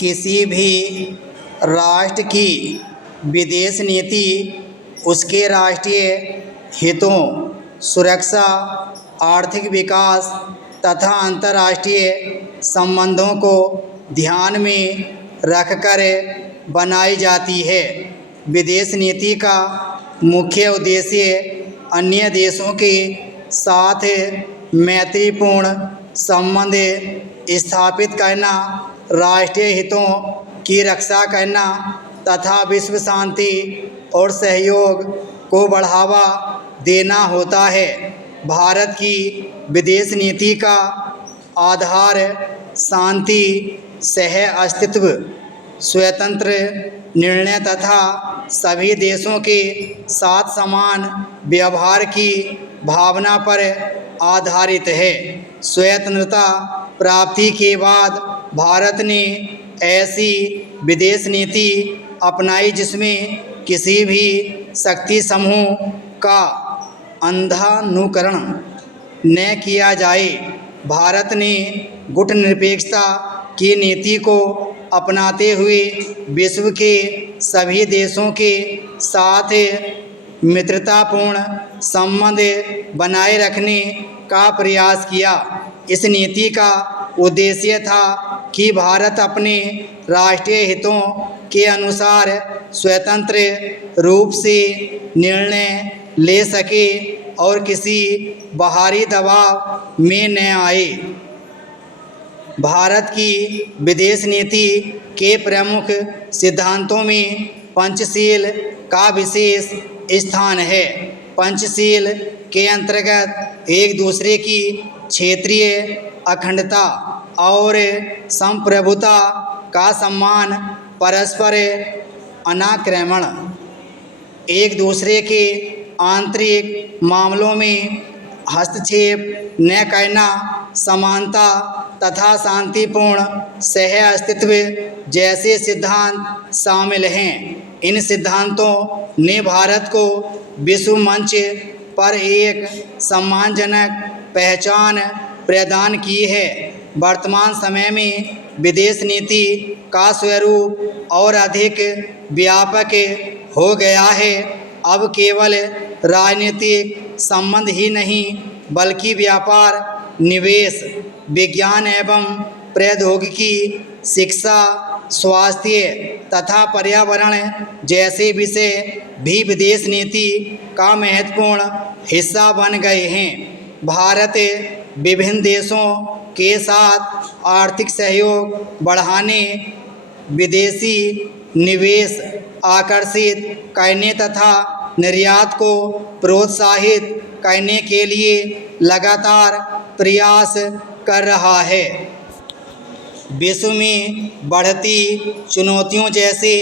किसी भी राष्ट्र की विदेश नीति उसके राष्ट्रीय हितों, सुरक्षा, आर्थिक विकास तथा अंतर्राष्ट्रीय संबंधों को ध्यान में रखकर बनाई जाती है। विदेश नीति का मुख्य उद्देश्य अन्य देशों के साथ मैत्रीपूर्ण संबंध स्थापित करना, राष्ट्रीय हितों की रक्षा करना तथा विश्व शांति और सहयोग को बढ़ावा देना होता है। भारत की विदेश नीति का आधार शांति, सह अस्तित्व, स्वतंत्र निर्णय तथा सभी देशों के साथ समान व्यवहार की भावना पर आधारित है। स्वतंत्रता प्राप्ति के बाद भारत ने ऐसी विदेश नीति अपनाई जिसमें किसी भी शक्ति समूह का अंधानुकरण न किया जाए। भारत ने गुटनिरपेक्षता की नीति को अपनाते हुए विश्व के सभी देशों के साथ मित्रतापूर्ण संबंध बनाए रखने का प्रयास किया। इस नीति का उद्देश्य था कि भारत अपने राष्ट्रीय हितों के अनुसार स्वतंत्र रूप से निर्णय ले सके और किसी बाहरी दबाव में न आए। भारत की विदेश नीति के प्रमुख सिद्धांतों में पंचशील का विशेष स्थान है। पंचशील के अंतर्गत एक दूसरे की क्षेत्रीय अखंडता और संप्रभुता का सम्मान, परस्पर अनाक्रमण, एक दूसरे के आंतरिक मामलों में हस्तक्षेप न करना, समानता तथा शांतिपूर्ण सह अस्तित्व जैसे सिद्धांत शामिल हैं। इन सिद्धांतों ने भारत को विश्व मंच पर एक सम्मानजनक पहचान प्रदान की है। वर्तमान समय में विदेश नीति का स्वरूप और अधिक व्यापक हो गया है। अब केवल राजनीतिक संबंध ही नहीं बल्कि व्यापार, निवेश, विज्ञान एवं प्रौद्योगिकी, शिक्षा, स्वास्थ्य तथा पर्यावरण जैसे विषय भी विदेश नीति का महत्वपूर्ण हिस्सा बन गए हैं। भारत विभिन्न देशों के साथ आर्थिक सहयोग बढ़ाने, विदेशी निवेश आकर्षित करने तथा निर्यात को प्रोत्साहित करने के लिए लगातार प्रयास कर रहा है। विश्व में बढ़ती चुनौतियों जैसे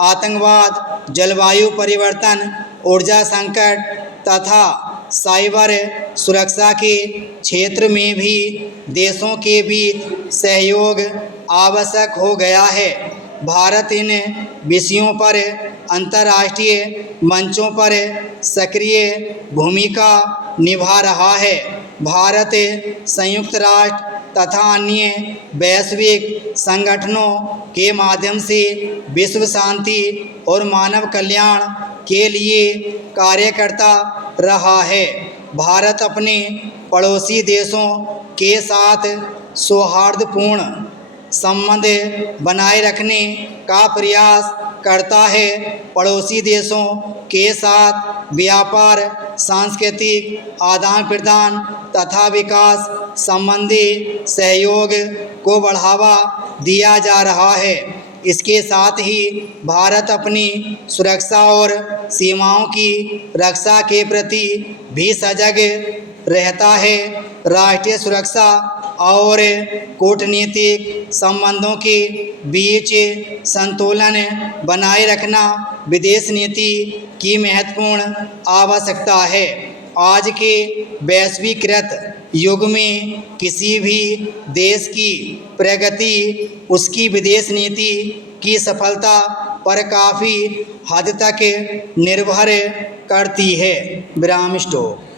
आतंकवाद, जलवायु परिवर्तन, ऊर्जा संकट तथा साइबर सुरक्षा के क्षेत्र में भी देशों के बीच सहयोग आवश्यक हो गया है। भारत इन विषयों पर अंतर्राष्ट्रीय मंचों पर सक्रिय भूमिका निभा रहा है। भारत संयुक्त राष्ट्र तथा अन्य वैश्विक संगठनों के माध्यम से विश्व शांति और मानव कल्याण के लिए कार्य करता रहा है। भारत अपने पड़ोसी देशों के साथ सौहार्दपूर्ण संबंध बनाए रखने का प्रयास करता है। पड़ोसी देशों के साथ व्यापार, सांस्कृतिक आदान प्रदान तथा विकास संबंधी सहयोग को बढ़ावा दिया जा रहा है। इसके साथ ही भारत अपनी सुरक्षा और सीमाओं की रक्षा के प्रति भी सजग रहता है। राष्ट्रीय सुरक्षा और कूटनीतिक संबंधों के बीच संतुलन बनाए रखना विदेश नीति की महत्वपूर्ण आवश्यकता है। आज के वैश्वीकृत युग में किसी भी देश की प्रगति उसकी विदेश नीति की सफलता पर काफ़ी हद तक निर्भर करती है। विराम स्टॉप।